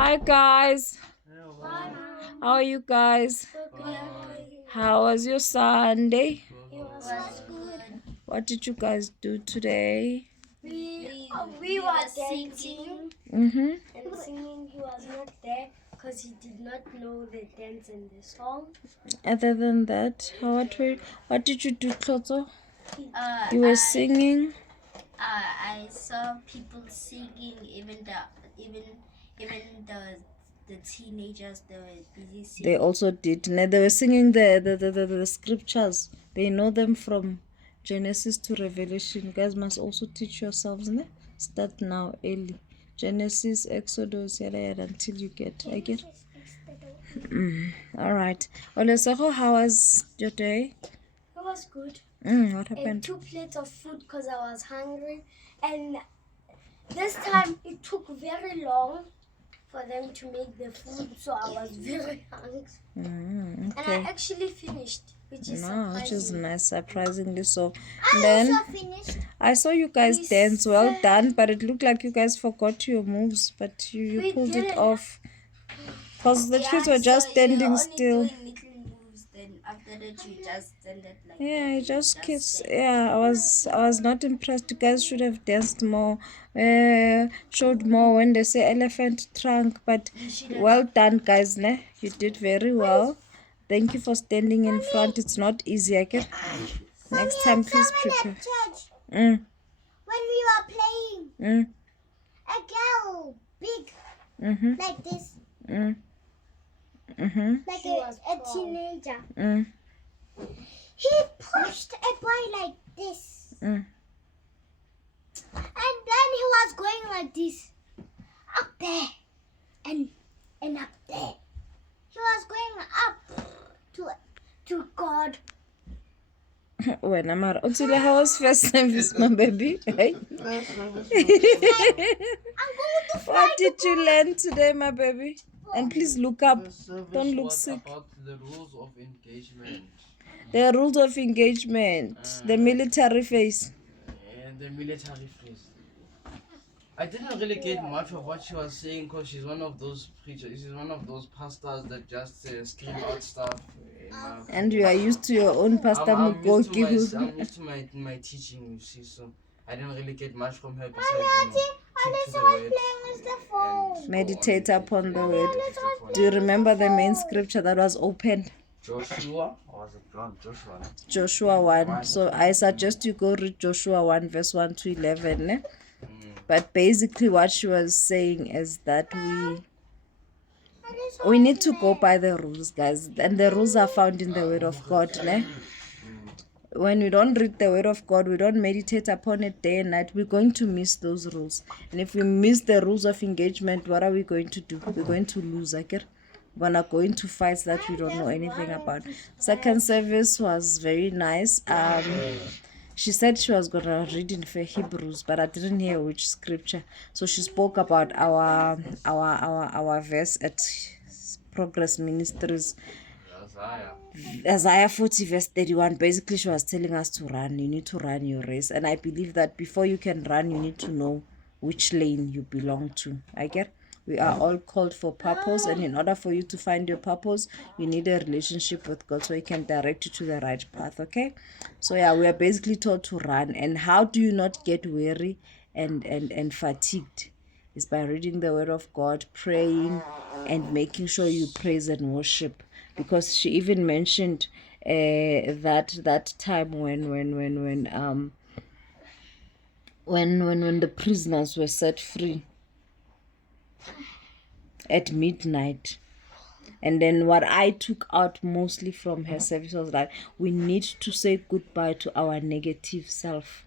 Hi guys, Hi. how are you guys? Good. How was your Sunday? It was good. What did you guys do today? We were dancing Mm-hmm. and singing. He was not there because he did not know the dance and the song. Other than that, what did you do, Klotso? You were singing. I saw people singing, even the teenagers. They were busy They singing. also did. They were singing the scriptures. They know them from Genesis to Revelation. You guys must also teach yourselves, ne? Start now early. Genesis, Exodus, yada yada until you get. I get. All right. Olesego, how was your day? It was good. What Ate happened? 2 plates of food because I was hungry, and this time it took very long for them to make the food, so I was very hungry. And I Okay. actually finished, which is No, which is surprising. nice, surprisingly so. I Then also finished. I saw you guys We dance. Well said- done, but it looked like you guys forgot your moves, but you We pulled it didn't. off. Because the kids were just standing still. Then after that, you just standed like Yeah, that. I just kids. Yeah, I was not impressed. You guys should have danced more, showed more when they say elephant trunk. But well done, guys. Ne, you did very well. Thank you for standing in front. It's not easy. I get. Next time, please prepare. Mm, When we were playing, mm, a girl, big, mm-hmm, like this, mm, mm-hmm, like a teenager. mm, He pushed a boy like this. mm. And then he was going like this. Up there. And up there. He was going up to God. Wena mara utsile how was first service, my baby? Hey? I'm going to fly. What did you learn today, my baby? And please look up. The service Don't look was sick. about the rules of engagement The rules of engagement, the military face. and the military phrase. I didn't really get much of what she was saying because she's one of those preachers. She's one of those pastors that just scream out stuff. And you are used to your own Pastor Mugoki. I'm used to my teaching, you see, so I didn't really get much from her besides, keep to the word with the phone. and Meditate go on upon the and word. meditate upon Do you it. remember the main scripture that was opened? Joshua? Or was it John? Joshua. Joshua 1. So I suggest you go read Joshua 1 verse 1 to 11. Ne? But basically what she was saying is that we need to go by the rules, guys. And the rules are found in the word of God. Ne? When we don't read the word of God, we don't meditate upon it day and night, we're going to miss those rules. And if we miss the rules of engagement, what are we going to do? We're going to lose. Okay? We're not going to fights that we don't know anything about. Second service was very nice. She said she was gonna read in Hebrews, but I didn't hear which scripture. So she spoke about our verse at Progress Ministries, Isaiah 40 verse 31. Basically, she was telling us to run. You need to run your race, and I believe that before you can run, you need to know which lane you belong to. I get. We are all called for purpose, and in order for you to find your purpose, you need a relationship with God so He can direct you to the right path. Okay, so yeah, we are basically told to run. And how do you not get weary and fatigued? Is by reading the word of God, praying, and making sure you praise and worship. Because she even mentioned that time when the prisoners were set free at midnight. And then what I took out mostly from her service was that we need to say goodbye to our negative self.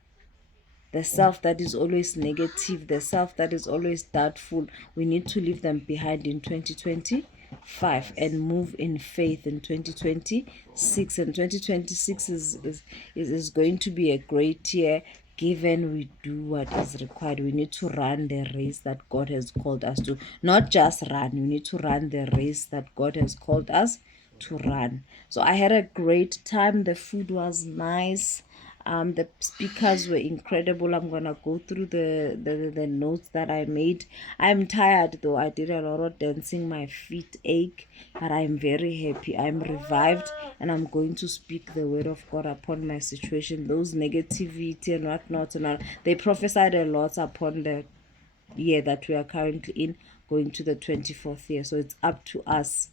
The self that is always negative, the self that is always doubtful, we need to leave them behind in 2025 and move in faith in 2026. And 2026 is going to be a great year given we do what is required. We need to run the race that God has called us to. Not just run, we need to run the race that God has called us to run. So I had a great time. The food was nice. The speakers were incredible. I'm gonna go through the notes that I made. I'm tired though. I did a lot of dancing. My feet ache, but I'm very happy. I'm revived, and I'm going to speak the word of God upon my situation. Those negativity and whatnot and all, they prophesied a lot upon the year that we are currently in, going to the 24th year. So it's up to us.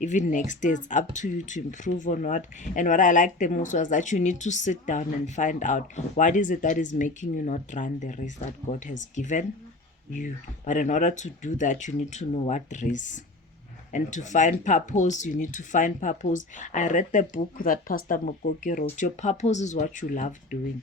Even next day, it's up to you to improve or not. And what I liked the most was that you need to sit down and find out what is it that is making you not run the race that God has given you. But in order to do that, you need to know what race. And to find purpose, you need to find purpose. I read the book that Pastor Mokoki wrote. Your purpose is what you love doing.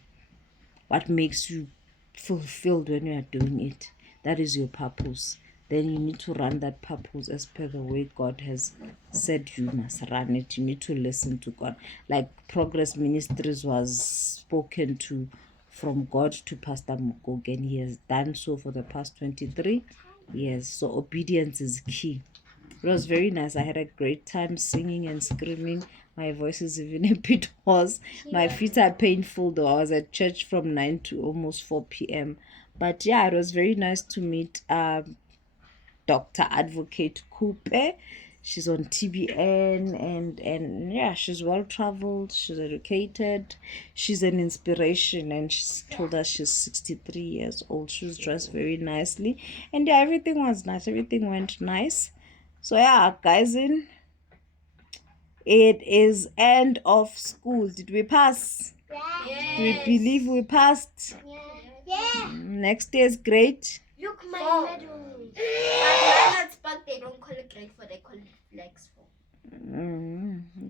What makes you fulfilled when you are doing it. That is your purpose. Then you need to run that purpose as per the way God has said you must run it. You need to listen to God. Like Progress Ministries was spoken to from God to Pastor Mukogi, and he has done so for the past 23 years. So obedience is key. It was very nice. I had a great time singing and screaming. My voice is even a bit hoarse. My feet are painful though. I was at church from 9 to almost 4 p.m. But yeah, it was very nice to meet Dr. Advocate Coupe. She's on TBN and yeah, she's well traveled, she's educated, she's an inspiration, and she's told us she's 63 years old. She was dressed very nicely, and yeah, everything was nice, everything went nice. So yeah, guys, it is end of school. Did we pass? Yes. Do we believe we passed? Yeah. Next year's grade. Look, my medal. But when it's back, they don't call it grade 4, they call it flex 4.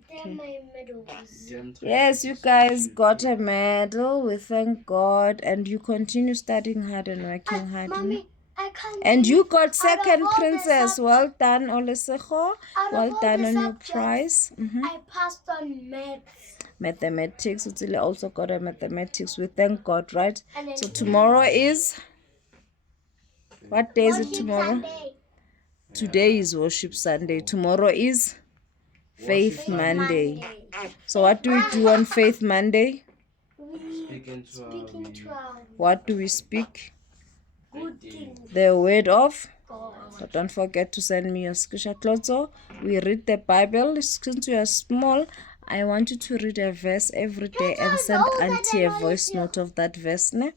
They're my medals. Yes, you guys got a medal. We thank God, and you continue studying hard and working hard. Mommy, I can't. And you got Out of second, all the princess. Well done, Olesejo. Out of Well all done the on your subjects, prize. I passed on maths. Mathematics. Utile also got a mathematics. We thank God, right? And then So tomorrow is, what day is it Worship tomorrow? Sunday. Today is Worship Sunday. Tomorrow is Faith Monday. So what do we do on Faith Monday? We Speak into speak into our What do we speak? good things. The word of God. But don't forget to send me your scripture. Also, we read the Bible. Since you are small, I want you to read a verse every day and send Auntie a voice note of that verse. Ne?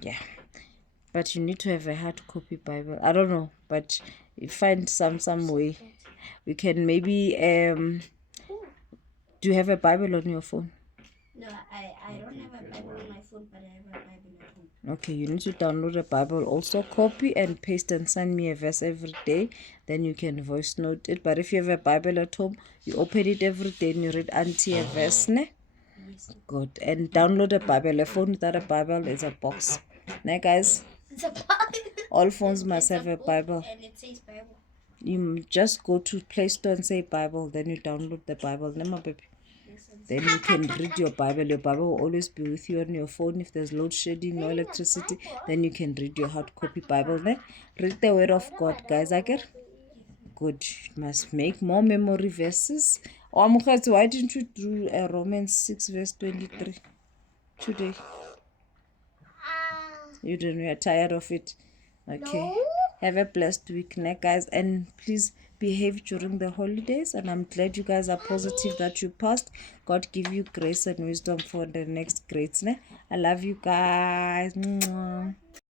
Yeah. But you need to have a hard copy Bible. I don't know, but you find some way. We can maybe do you have a Bible on your phone? No, I don't have a Bible on my phone, but I have a Bible at home. Okay, you need to download a Bible, also copy and paste and send me a verse every day. Then you can voice note it. But if you have a Bible at home, you open it every day and you read Auntie a verse, ne? Good. And download a Bible. A phone without a Bible is a box. Ne, guys? It's a Bible. All phones must It's have a book Bible. And it says Bible. You just go to Play Store and say Bible, then you download the Bible. Ne, my baby? Then you can read your Bible. Your Bible will always be with you on your phone. If there's load shedding, no electricity, then you can read your hard copy Bible. Then read the word of God, guys. I get good. You must make more memory verses. Oh, Mukhatsi, why didn't you do Romans 6 verse 23 today? You didn't. You are tired of it. Okay. No. Have a blessed week, ne, guys, and please behave during the holidays. And I'm glad you guys are positive that you passed. God give you grace and wisdom for the next grades, ne? I love you guys. Mwah.